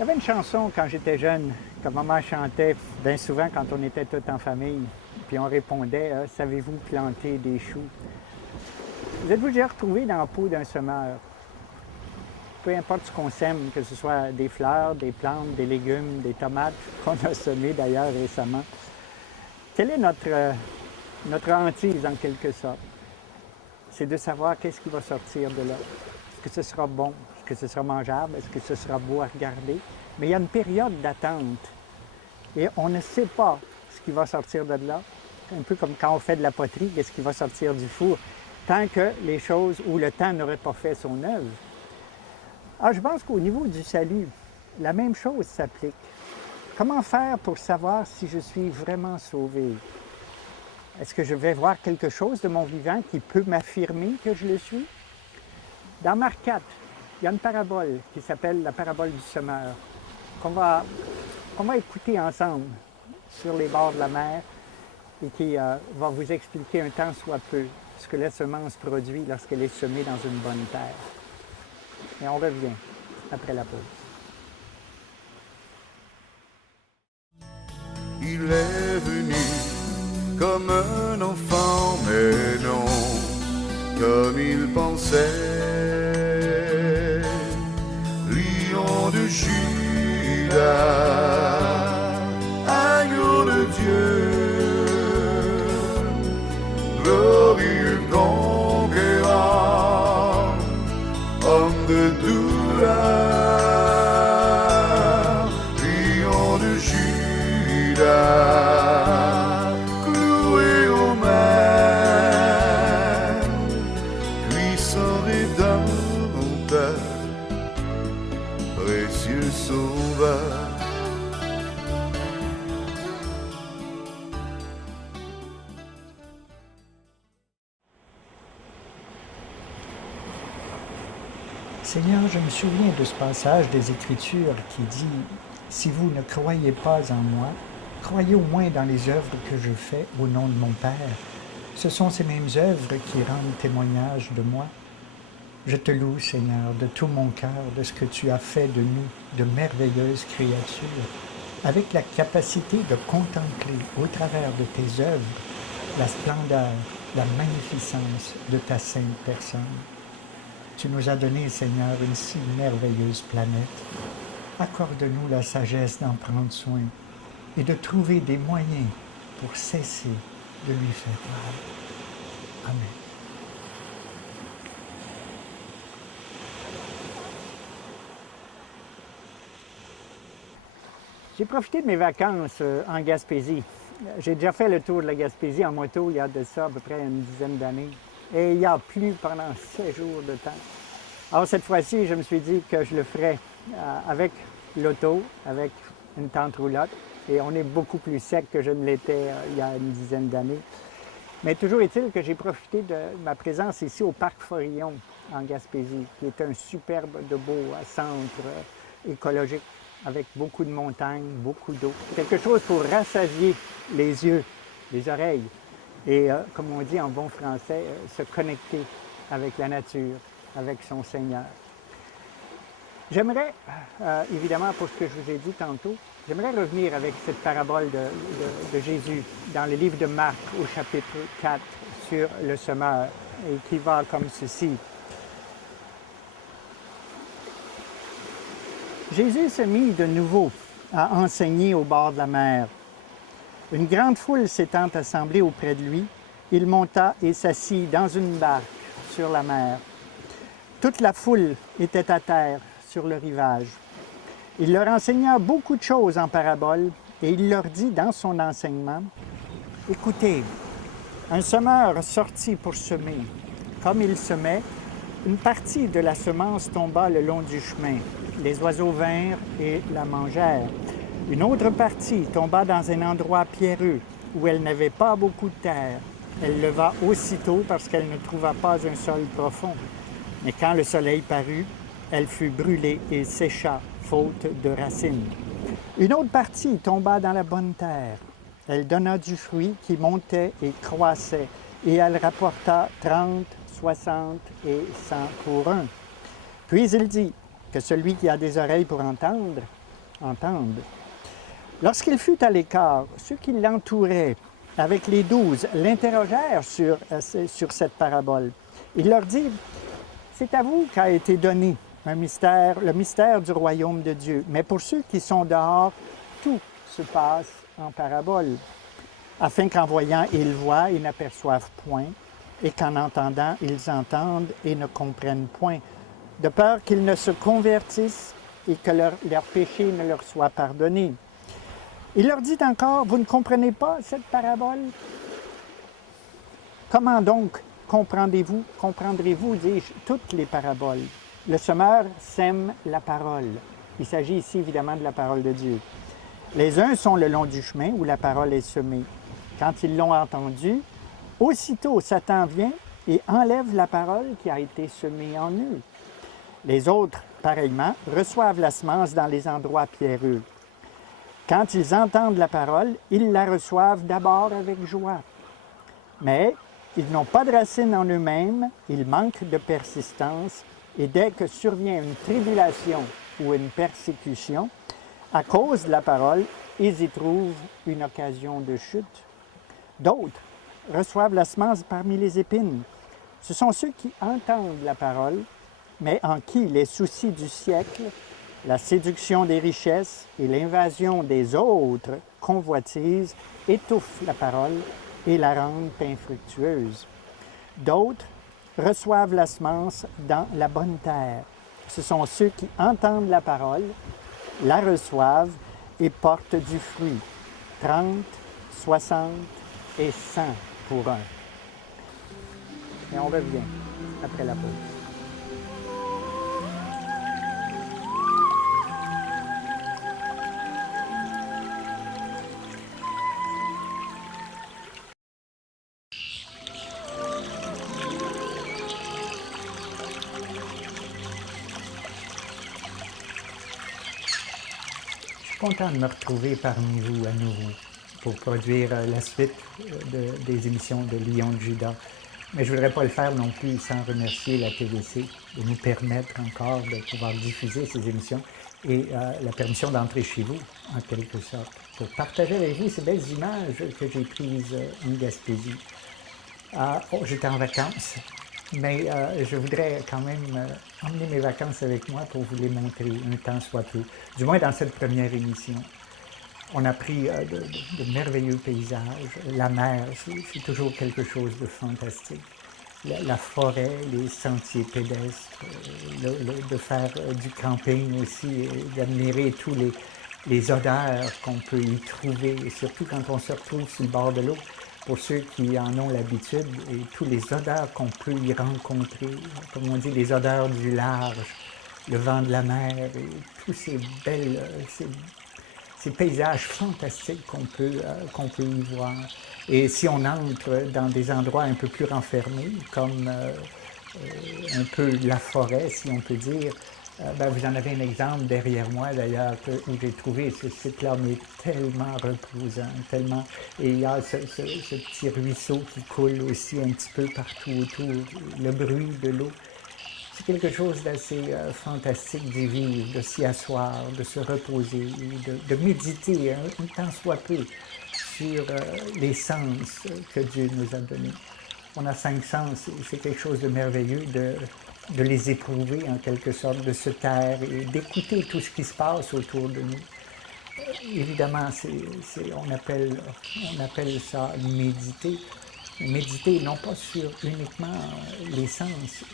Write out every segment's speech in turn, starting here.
Il y avait une chanson quand j'étais jeune, que maman chantait bien souvent quand on était tous en famille. Puis on répondait Savez-vous planter des choux? Vous êtes-vous déjà retrouvé dans la peau d'un semeur? Peu importe ce qu'on sème, que ce soit des fleurs, des plantes, des légumes, des tomates, qu'on a semées d'ailleurs récemment. Quelle est notre hantise en quelque sorte? C'est de savoir qu'est-ce qui va sortir de là. Est-ce que ce sera bon? Est-ce que ce sera mangeable? Est-ce que ce sera beau à regarder? Mais il y a une période d'attente. Et on ne sait pas ce qui va sortir de là. Un peu comme quand on fait de la poterie, qu'est-ce qui va sortir du four, tant que les choses ou le temps n'aurait pas fait son œuvre. Alors, je pense qu'au niveau du salut, la même chose s'applique. Comment faire pour savoir si je suis vraiment sauvé? Est-ce que je vais voir quelque chose de mon vivant qui peut m'affirmer que je le suis? Dans Marc 4, il y a une parabole qui s'appelle la parabole du semeur, qu'on va écouter ensemble sur les bords de la mer et qui va vous expliquer un tant soit peu ce que la semence produit lorsqu'elle est semée dans une bonne terre. Et on revient après la pause. Il est venu comme un enfant, mais non comme il pensait. Lion de Juda, agneau de Dieu, glorieux conquérant, homme de douleur, lion de Juda, cloué aux mains, puissant rédempteur, précieux sauveur. Seigneur, je me souviens de ce passage des Écritures qui dit « Si vous ne croyez pas en moi, croyez au moins dans les œuvres que je fais au nom de mon Père. Ce sont ces mêmes œuvres qui rendent témoignage de moi. » Je te loue, Seigneur, de tout mon cœur, de ce que tu as fait de nous, de merveilleuses créatures, avec la capacité de contempler au travers de tes œuvres la splendeur, la magnificence de ta sainte personne. Tu nous as donné, Seigneur, une si merveilleuse planète. Accorde-nous la sagesse d'en prendre soin et de trouver des moyens pour cesser de lui faire mal. Amen. J'ai profité de mes vacances en Gaspésie. J'ai déjà fait le tour de la Gaspésie en moto il y a de ça à peu près une dizaine d'années. Et il y a plu pendant 7 jours de temps. Alors cette fois-ci, je me suis dit que je le ferais avec l'auto, avec une tente roulotte. Et on est beaucoup plus sec que je ne l'étais il y a une dizaine d'années. Mais toujours est-il que j'ai profité de ma présence ici au Parc Forillon en Gaspésie, qui est un superbe de beau centre écologique avec beaucoup de montagnes, beaucoup d'eau. Quelque chose pour rassasier les yeux, les oreilles et, comme on dit en bon français, se connecter avec la nature, avec son Seigneur. J'aimerais, évidemment, pour ce que je vous ai dit tantôt, j'aimerais revenir avec cette parabole de Jésus dans le livre de Marc au chapitre 4 sur le semeur et qui va comme ceci. Jésus se mit de nouveau à enseigner au bord de la mer. Une grande foule s'étant assemblée auprès de lui, il monta et s'assit dans une barque sur la mer. Toute la foule était à terre sur le rivage. Il leur enseigna beaucoup de choses en paraboles et il leur dit dans son enseignement, « Écoutez, un semeur sortit pour semer. Comme il semait, une partie de la semence tomba le long du chemin. Les oiseaux vinrent et la mangèrent. Une autre partie tomba dans un endroit pierreux où elle n'avait pas beaucoup de terre. Elle leva aussitôt parce qu'elle ne trouva pas un sol profond. Mais quand le soleil parut, elle fut brûlée et sécha, faute de racines. Une autre partie tomba dans la bonne terre. Elle donna du fruit qui montait et croissait, et elle rapporta 30, 60 et 100 pour un. Puis il dit que celui qui a des oreilles pour entendre, entende. Lorsqu'il fut à l'écart, ceux qui l'entouraient, avec les 12, l'interrogèrent sur cette parabole. Il leur dit, « C'est à vous qu'a été donné le mystère du royaume de Dieu. Mais pour ceux qui sont dehors, tout se passe en parabole, afin qu'en voyant, ils voient et n'aperçoivent point, et qu'en entendant, ils entendent et ne comprennent point, de peur qu'ils ne se convertissent et que leur péché ne leur soit pardonné. » Il leur dit encore, « Vous ne comprenez pas cette parabole? Comment donc comprendrez-vous, dis-je, toutes les paraboles? Le semeur sème la parole. » Il s'agit ici évidemment de la parole de Dieu. « Les uns sont le long du chemin où la parole est semée. Quand ils l'ont entendue, aussitôt Satan vient et enlève la parole qui a été semée en eux. Les autres, pareillement, reçoivent la semence dans les endroits pierreux. Quand ils entendent la parole, ils la reçoivent d'abord avec joie. Mais ils n'ont pas de racine en eux-mêmes, ils manquent de persistance, et dès que survient une tribulation ou une persécution, à cause de la parole, ils y trouvent une occasion de chute. D'autres reçoivent la semence parmi les épines. Ce sont ceux qui entendent la parole, mais en qui les soucis du siècle, la séduction des richesses et l'invasion des autres convoitises étouffent la parole et la rendent infructueuse. D'autres reçoivent la semence dans la bonne terre. Ce sont ceux qui entendent la parole, la reçoivent et portent du fruit, 30, 60 et 100 pour un. Et on revient après la pause. Je suis content de me retrouver parmi vous à nouveau pour produire la suite des émissions de Lion de Juda. Mais je ne voudrais pas le faire non plus sans remercier la TVC de nous permettre encore de pouvoir diffuser ces émissions et la permission d'entrer chez vous, en quelque sorte, pour partager avec vous ces belles images que j'ai prises en Gaspésie. J'étais en vacances, mais je voudrais quand même emmener mes vacances avec moi pour vous les montrer un temps soit peu, du moins dans cette première émission. On a pris de merveilleux paysages. La mer, c'est toujours quelque chose de fantastique. La forêt, les sentiers pédestres, de faire du camping aussi, d'admirer tous les odeurs qu'on peut y trouver, et surtout quand on se retrouve sur le bord de l'eau, pour ceux qui en ont l'habitude, et tous les odeurs qu'on peut y rencontrer, comme on dit, les odeurs du large, le vent de la mer, et tous ces belles... ces paysages fantastiques qu'on peut y voir. Et si on entre dans des endroits un peu plus renfermés, comme un peu la forêt, si on peut dire, vous en avez un exemple derrière moi d'ailleurs, où j'ai trouvé ce site-là, mais tellement reposant, tellement... Et il y a ce petit ruisseau qui coule aussi un petit peu partout autour, le bruit de l'eau. C'est quelque chose d'assez fantastique d'y vivre, de s'y asseoir, de se reposer, de méditer un temps soit peu sur les sens que Dieu nous a donnés. On a 5 sens et c'est quelque chose de merveilleux de les éprouver en quelque sorte, de se taire et d'écouter tout ce qui se passe autour de nous. Évidemment, on appelle ça méditer. Méditer non pas sur uniquement les sens,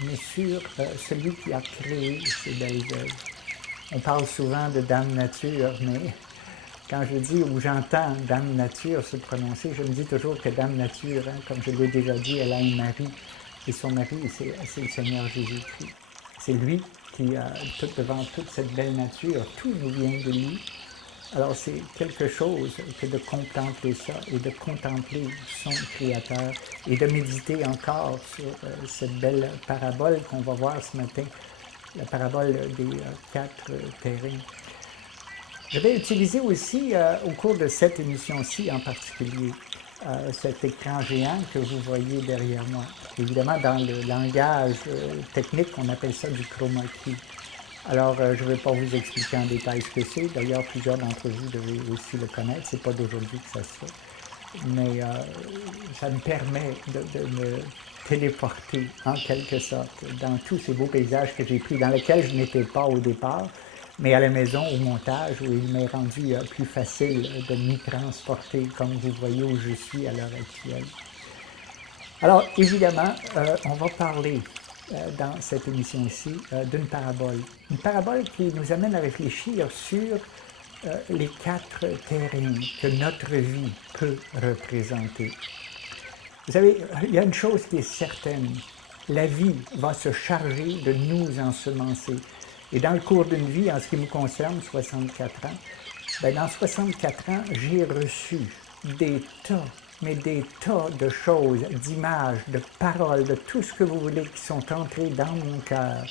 mais sur celui qui a créé ces belles œuvres. On parle souvent de Dame Nature, mais quand je dis ou j'entends Dame Nature se prononcer, je me dis toujours que Dame Nature, comme je l'ai déjà dit, elle a un mari, et son mari, c'est le Seigneur Jésus-Christ. C'est lui qui a, devant toute cette belle nature, tout nous vient de lui. Alors c'est quelque chose que de contempler ça et de contempler son Créateur et de méditer encore sur cette belle parabole qu'on va voir ce matin, la parabole des 4 terrains. Je vais utiliser aussi au cours de cette émission-ci en particulier cet écran géant que vous voyez derrière moi. Évidemment, dans le langage technique, on appelle ça du chroma key. Alors, je ne vais pas vous expliquer en détail ce que c'est. D'ailleurs, plusieurs d'entre vous devez aussi le connaître. Ce n'est pas d'aujourd'hui que ça se fait. Mais ça me permet de me téléporter, en quelque sorte, dans tous ces beaux paysages que j'ai pris, dans lesquels je n'étais pas au départ, mais à la maison, au montage, où il m'est rendu plus facile de m'y transporter, comme vous voyez où je suis à l'heure actuelle. Alors, évidemment, on va parler dans cette émission-ci d'une parabole. Une parabole qui nous amène à réfléchir sur les 4 terrains que notre vie peut représenter. Vous savez, il y a une chose qui est certaine. La vie va se charger de nous ensemencer. Et dans le cours d'une vie, en ce qui me concerne, 64 ans, bien, dans 64 ans, j'ai reçu des tas, mais des tas de choses, d'images, de paroles, de tout ce que vous voulez qui sont entrées dans mon cœur.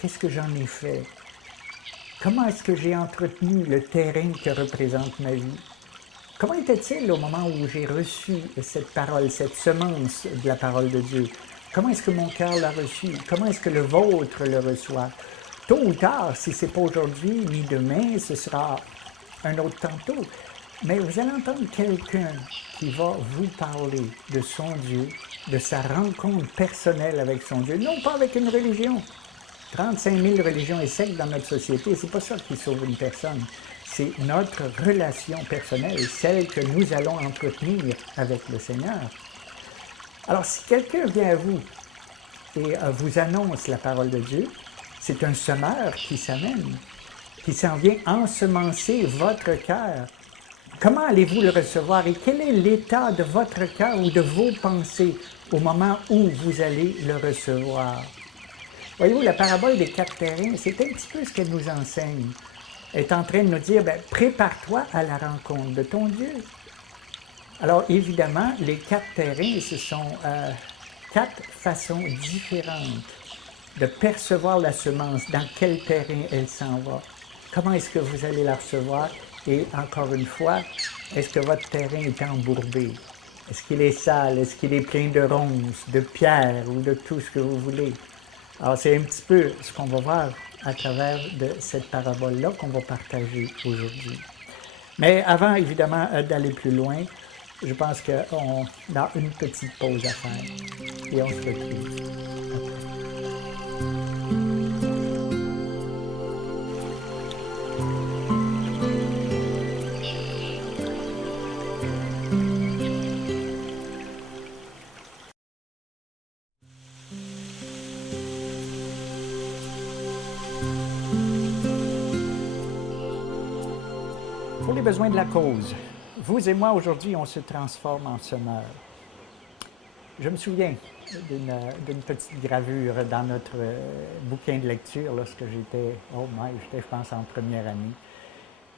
Qu'est-ce que j'en ai fait? Comment est-ce que j'ai entretenu le terrain que représente ma vie? Comment était-il au moment où j'ai reçu cette parole, cette semence de la parole de Dieu? Comment est-ce que mon cœur l'a reçu? Comment est-ce que le vôtre le reçoit? Tôt ou tard, si ce n'est pas aujourd'hui ni demain, ce sera un autre tantôt. Mais vous allez entendre quelqu'un qui va vous parler de son Dieu, de sa rencontre personnelle avec son Dieu, non pas avec une religion. 35 000 religions et sectes dans notre société, c'est pas ça qui sauve une personne. C'est notre relation personnelle, celle que nous allons entretenir avec le Seigneur. Alors, si quelqu'un vient à vous et vous annonce la parole de Dieu, c'est un semeur qui s'amène, qui s'en vient ensemencer votre cœur. Comment allez-vous le recevoir et quel est l'état de votre cœur ou de vos pensées au moment où vous allez le recevoir? Voyez-vous, la parabole des 4 terrains, c'est un petit peu ce qu'elle nous enseigne. Elle est en train de nous dire, bien, prépare-toi à la rencontre de ton Dieu. Alors, évidemment, les 4 terrains, ce sont 4 façons différentes de percevoir la semence, dans quel terrain elle s'en va. Comment est-ce que vous allez la recevoir? Et encore une fois, est-ce que votre terrain est embourbé? Est-ce qu'il est sale? Est-ce qu'il est plein de ronces, de pierres ou de tout ce que vous voulez? Alors, c'est un petit peu ce qu'on va voir à travers de cette parabole-là qu'on va partager aujourd'hui. Mais avant, évidemment, d'aller plus loin, je pense qu'on a une petite pause à faire et on se retrouve après. Pour les besoins de la cause, vous et moi, aujourd'hui, on se transforme en semeurs. Je me souviens d'une petite gravure dans notre bouquin de lecture lorsque j'étais, je pense, en première année.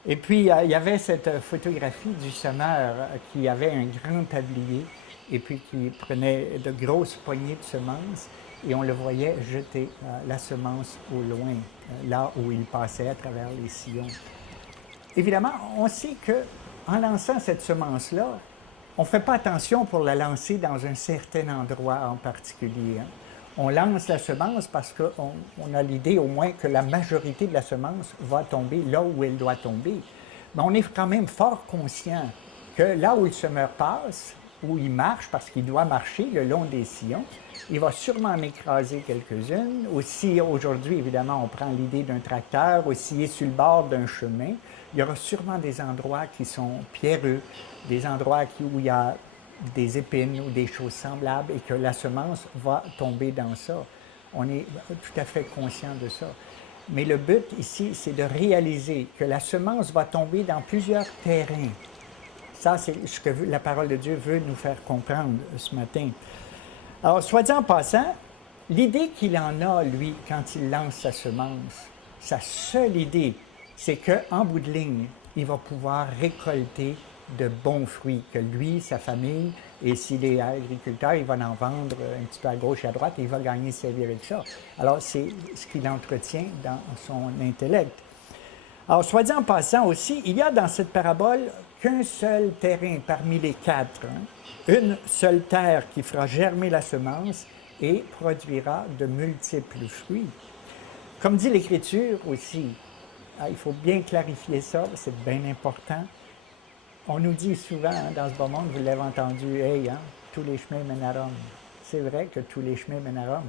Et puis, il y avait cette photographie du semeur qui avait un grand tablier et puis qui prenait de grosses poignées de semences et on le voyait jeter la semence au loin, là où il passait à travers les sillons. Évidemment, on sait qu'en lançant cette semence-là, on ne fait pas attention pour la lancer dans un certain endroit en particulier. On lance la semence parce qu'on a l'idée au moins que la majorité de la semence va tomber là où elle doit tomber. Mais on est quand même fort conscient que là où le semeur passe, où il marche, parce qu'il doit marcher le long des sillons, il va sûrement en écraser quelques-unes. Aussi, aujourd'hui, évidemment, on prend l'idée d'un tracteur, aussi il est sur le bord d'un chemin. Il y aura sûrement des endroits qui sont pierreux, des endroits où il y a des épines ou des choses semblables et que la semence va tomber dans ça. On est tout à fait conscient de ça. Mais le but ici, c'est de réaliser que la semence va tomber dans plusieurs terrains. Ça, c'est ce que la parole de Dieu veut nous faire comprendre ce matin. Alors, soit dit en passant, l'idée qu'il en a, lui, quand il lance sa semence, sa seule idée, c'est qu'en bout de ligne, il va pouvoir récolter de bons fruits, que lui, sa famille, et s'il est agriculteur, il va en vendre un petit peu à gauche et à droite et il va gagner sa vie avec ça. Alors, c'est ce qu'il entretient dans son intellect. Alors, soit dit en passant aussi, il y a dans cette parabole qu'un seul terrain parmi les 4, une seule terre qui fera germer la semence et produira de multiples fruits. Comme dit l'Écriture aussi, il faut bien clarifier ça, c'est bien important. On nous dit souvent dans ce beau monde, vous l'avez entendu, hey, tous les chemins mènent à Rome. C'est vrai que tous les chemins mènent à Rome.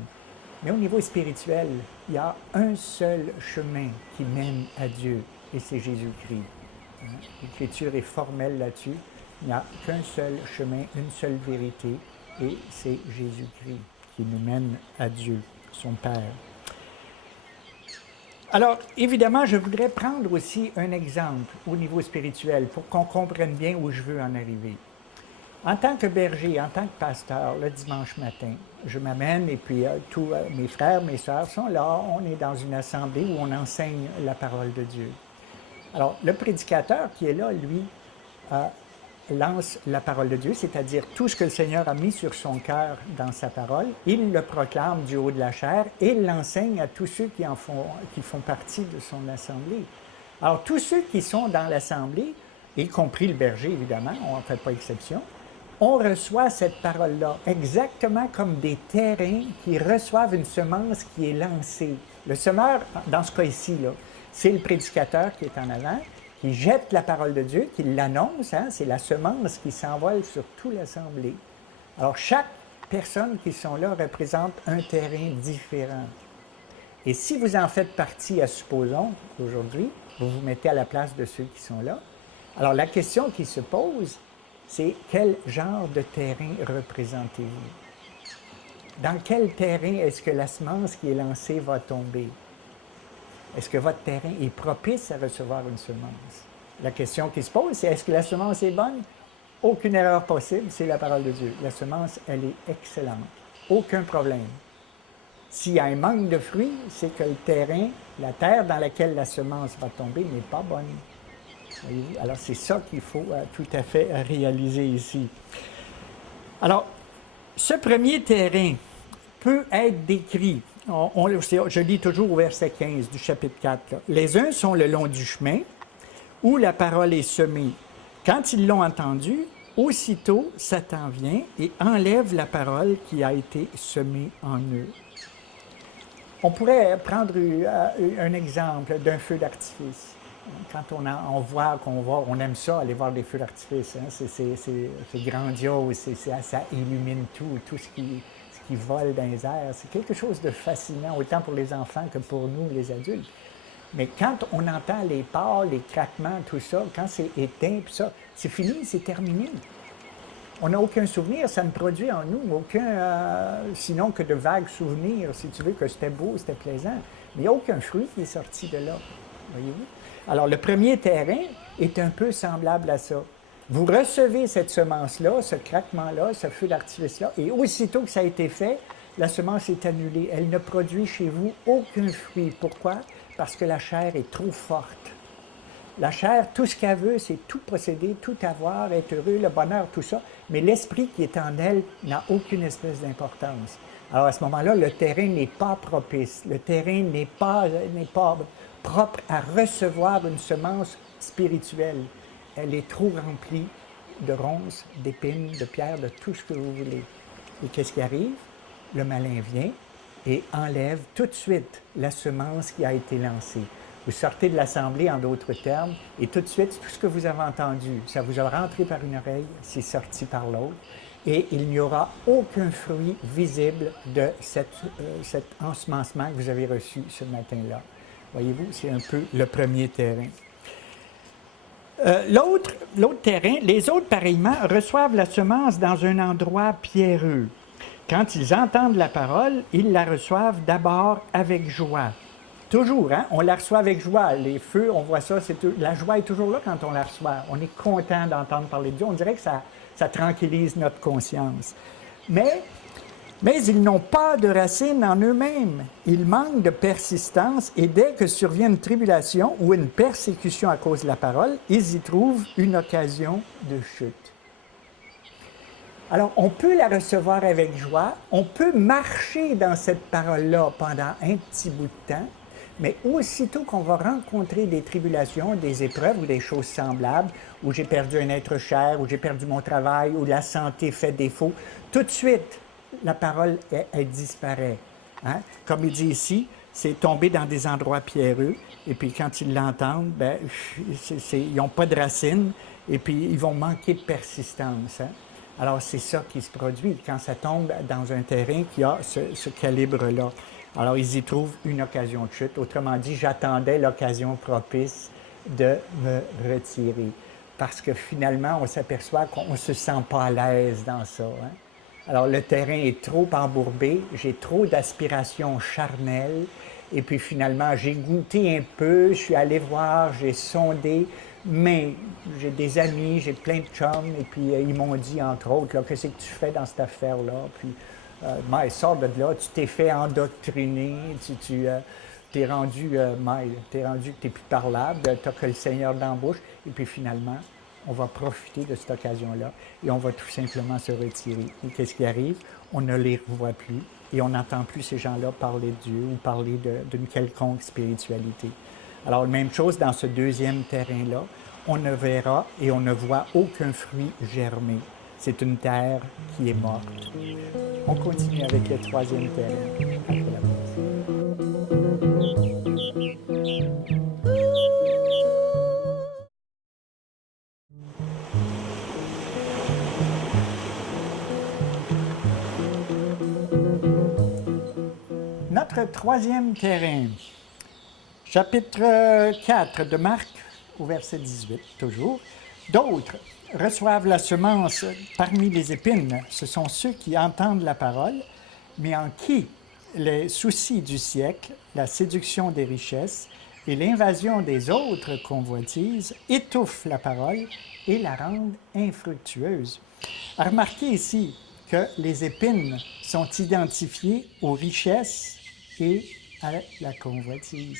Mais au niveau spirituel, il y a un seul chemin qui mène à Dieu, et c'est Jésus-Christ. L'Écriture est formelle là-dessus. Il n'y a qu'un seul chemin, une seule vérité, et c'est Jésus-Christ qui nous mène à Dieu, son Père. Alors, évidemment, je voudrais prendre aussi un exemple au niveau spirituel pour qu'on comprenne bien où je veux en arriver. En tant que berger, en tant que pasteur, le dimanche matin, je m'amène et puis tous mes frères, mes sœurs sont là. On est dans une assemblée où on enseigne la parole de Dieu. Alors, le prédicateur qui est là, lui, lance la parole de Dieu, c'est-à-dire tout ce que le Seigneur a mis sur son cœur dans sa parole. Il le proclame du haut de la chair et il l'enseigne à tous ceux qui font partie de son assemblée. Alors, tous ceux qui sont dans l'assemblée, y compris le berger, évidemment, on ne fait pas exception, on reçoit cette parole-là exactement comme des terrains qui reçoivent une semence qui est lancée. Le semeur, dans ce cas ici, là, c'est le prédicateur qui est en avant, qui jette la parole de Dieu, qui l'annonce, c'est la semence qui s'envole sur toute l'assemblée. Alors, chaque personne qui sont là représente un terrain différent. Et si vous en faites partie, supposons, aujourd'hui, vous vous mettez à la place de ceux qui sont là, alors la question qui se pose, c'est quel genre de terrain représentez-vous? Dans quel terrain est-ce que la semence qui est lancée va tomber? Est-ce que votre terrain est propice à recevoir une semence? La question qui se pose, c'est est-ce que la semence est bonne? Aucune erreur possible, c'est la parole de Dieu. La semence, elle est excellente. Aucun problème. S'il y a un manque de fruits, c'est que le terrain, la terre dans laquelle la semence va tomber n'est pas bonne. Voyez-vous? Alors, c'est ça qu'il faut tout à fait réaliser ici. Alors, ce premier terrain peut être décrit. Je lis toujours au verset 15 du chapitre 4. Là. Les uns sont le long du chemin où la parole est semée. Quand ils l'ont entendue, aussitôt Satan vient et enlève la parole qui a été semée en eux. On pourrait prendre un exemple d'un feu d'artifice. Quand on voit on aime ça, aller voir des feux d'artifice. Hein? C'est grandiose, ça illumine tout ce qui vole dans les airs. C'est quelque chose de fascinant, autant pour les enfants que pour nous, les adultes. Mais quand on entend les parts, les craquements, tout ça, quand c'est éteint, puis ça, c'est fini, c'est terminé. On n'a aucun souvenir, ça ne produit en nous aucun, sinon que de vagues souvenirs, si tu veux, que c'était beau, c'était plaisant. Mais il n'y a aucun fruit qui est sorti de là, voyez-vous? Alors, le premier terrain est un peu semblable à ça. Vous recevez cette semence-là, ce craquement-là, ce feu d'artifice-là, et aussitôt que ça a été fait, la semence est annulée. Elle ne produit chez vous aucun fruit. Pourquoi? Parce que la chair est trop forte. La chair, tout ce qu'elle veut, c'est tout posséder, tout avoir, être heureux, le bonheur, tout ça. Mais l'esprit qui est en elle n'a aucune espèce d'importance. Alors à ce moment-là, le terrain n'est pas propice. Le terrain n'est pas propre à recevoir une semence spirituelle. Elle est trop remplie de ronces, d'épines, de pierres, de tout ce que vous voulez. Et qu'est-ce qui arrive? Le malin vient et enlève tout de suite la semence qui a été lancée. Vous sortez de l'assemblée, en d'autres termes, et tout de suite, tout ce que vous avez entendu, ça vous a rentré par une oreille, c'est sorti par l'autre, et il n'y aura aucun fruit visible de cet ensemencement que vous avez reçu ce matin-là. Voyez-vous, c'est un peu le premier terrain. L'autre terrain, les autres, pareillement, reçoivent la semence dans un endroit pierreux. Quand ils entendent la parole, ils la reçoivent d'abord avec joie. Toujours, hein? On la reçoit avec joie. Les feux, on voit ça, la joie est toujours là quand on la reçoit. On est content d'entendre parler de Dieu. On dirait que ça tranquillise notre conscience. Mais ils n'ont pas de racines en eux-mêmes. Ils manquent de persistance et dès que survient une tribulation ou une persécution à cause de la parole, ils y trouvent une occasion de chute. Alors, on peut la recevoir avec joie, on peut marcher dans cette parole-là pendant un petit bout de temps, mais aussitôt qu'on va rencontrer des tribulations, des épreuves ou des choses semblables, où j'ai perdu un être cher, où j'ai perdu mon travail, où la santé fait défaut, tout de suite, la parole, elle disparaît. Hein? Comme il dit ici, c'est tomber dans des endroits pierreux. Et puis quand ils l'entendent, ben, ils n'ont pas de racines et puis ils vont manquer de persistance. Hein? Alors c'est ça qui se produit quand ça tombe dans un terrain qui a ce calibre-là. Alors ils y trouvent une occasion de chute. Autrement dit, j'attendais l'occasion propice de me retirer. Parce que finalement, on s'aperçoit qu'on ne se sent pas à l'aise dans ça. Hein? Alors le terrain est trop embourbé, j'ai trop d'aspirations charnelles. Et puis finalement, j'ai goûté un peu, je suis allé voir, j'ai sondé, mais j'ai des amis, j'ai plein de chums, et puis ils m'ont dit, entre autres, là, qu'est-ce que tu fais dans cette affaire-là? Puis, mais sors de là, tu t'es fait endoctriner, tu t'es rendu, t'es rendu que tu n'es plus parlable, tu n'as que le Seigneur dans la bouche, et puis finalement, on va profiter de cette occasion-là, et on va tout simplement se retirer. Et qu'est-ce qui arrive? On ne les revoit plus. Et on n'entend plus ces gens-là parler de Dieu ou parler d'une quelconque spiritualité. Alors, même chose dans ce deuxième terrain-là, on ne verra et on ne voit aucun fruit germer. C'est une terre qui est morte. On continue avec le troisième terrain après la pause. Notre troisième terrain, chapitre 4 de Marc, au verset 18, toujours. D'autres reçoivent la semence parmi les épines. Ce sont ceux qui entendent la parole, mais en qui les soucis du siècle, la séduction des richesses et l'invasion des autres convoitises étouffent la parole et la rendent infructueuse. Remarquez ici que les épines sont identifiées aux richesses et à la convoitise.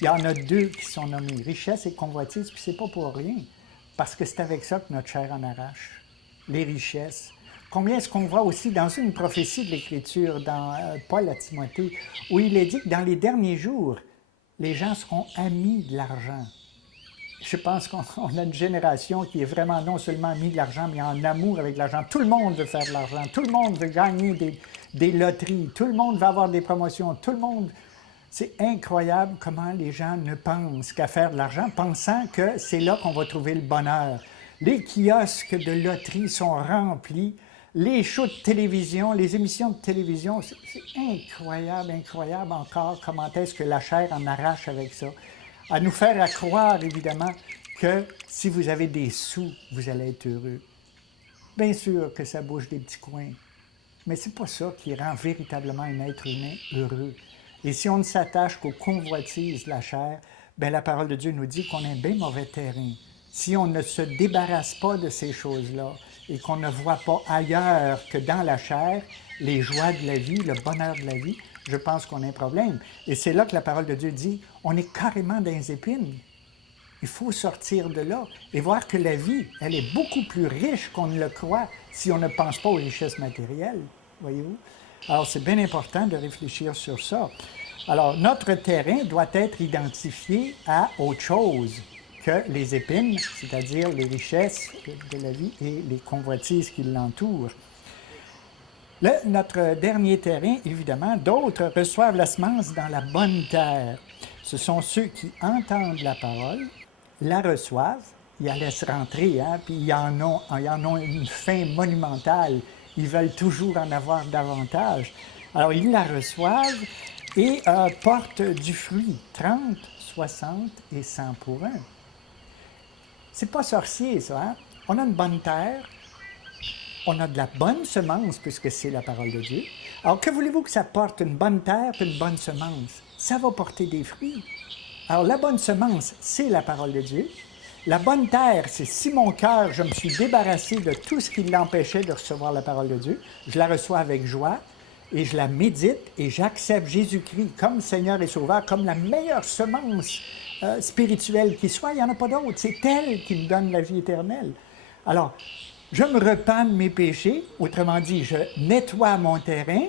Il y en a deux qui sont nommés, richesse et convoitise, puis c'est pas pour rien, parce que c'est avec ça que notre chair en arrache, les richesses. Combien est-ce qu'on voit aussi dans une prophétie de l'Écriture, dans Paul à Timothée, où il est dit que dans les derniers jours, les gens seront amis de l'argent. Je pense qu'on a une génération qui est vraiment non seulement amis de l'argent, mais en amour avec l'argent. Tout le monde veut faire de l'argent, tout le monde veut gagner des loteries, tout le monde veut avoir des promotions, tout le monde... C'est incroyable comment les gens ne pensent qu'à faire de l'argent, pensant que c'est là qu'on va trouver le bonheur. Les kiosques de loterie sont remplis, les shows de télévision, les émissions de télévision, c'est incroyable, incroyable encore comment est-ce que la chair en arrache avec ça. À nous faire à croire, évidemment, que si vous avez des sous, vous allez être heureux. Bien sûr que ça bouge des petits coins, mais c'est pas ça qui rend véritablement un être humain heureux. Et si on ne s'attache qu'aux convoitises de la chair, bien la parole de Dieu nous dit qu'on a un bien mauvais terrain. Si on ne se débarrasse pas de ces choses-là et qu'on ne voit pas ailleurs que dans la chair les joies de la vie, le bonheur de la vie, je pense qu'on a un problème. Et c'est là que la parole de Dieu dit, on est carrément dans les épines. Il faut sortir de là et voir que la vie, elle est beaucoup plus riche qu'on ne le croit si on ne pense pas aux richesses matérielles, voyez-vous? Alors, c'est bien important de réfléchir sur ça. Alors, notre terrain doit être identifié à autre chose que les épines, c'est-à-dire les richesses de la vie et les convoitises qui l'entourent. Notre dernier terrain, évidemment, d'autres reçoivent la semence dans la bonne terre. Ce sont ceux qui entendent la parole, la reçoivent, ils la laissent rentrer, hein, puis ils en ont une faim monumentale. Ils veulent toujours en avoir davantage. Alors, ils la reçoivent et portent du fruit, 30, 60 et 100 pour un. C'est pas sorcier, ça, hein? On a une bonne terre, on a de la bonne semence, puisque c'est la parole de Dieu. Alors, que voulez-vous que ça porte, une bonne terre et une bonne semence? Ça va porter des fruits. Alors, la bonne semence, c'est la parole de Dieu. La bonne terre, c'est si mon cœur, je me suis débarrassé de tout ce qui l'empêchait de recevoir la parole de Dieu, je la reçois avec joie et je la médite et j'accepte Jésus-Christ comme Seigneur et Sauveur, comme la meilleure semence spirituelle qui soit. Il n'y en a pas d'autre. C'est elle qui me donne la vie éternelle. Alors, je me repens de mes péchés, autrement dit, je nettoie mon terrain.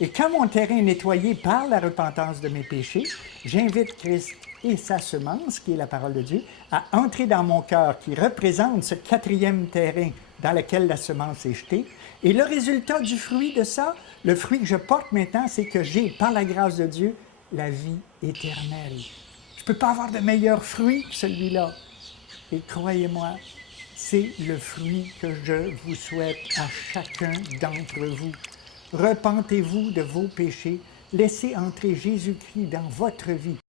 Et quand mon terrain est nettoyé par la repentance de mes péchés, j'invite Christ et sa semence, qui est la parole de Dieu, à entrer dans mon cœur, qui représente ce quatrième terrain dans lequel la semence est jetée. Et le résultat du fruit de ça, le fruit que je porte maintenant, c'est que j'ai, par la grâce de Dieu, la vie éternelle. Je ne peux pas avoir de meilleur fruit que celui-là. Et croyez-moi, c'est le fruit que je vous souhaite à chacun d'entre vous. Repentez-vous de vos péchés, laissez entrer Jésus-Christ dans votre vie.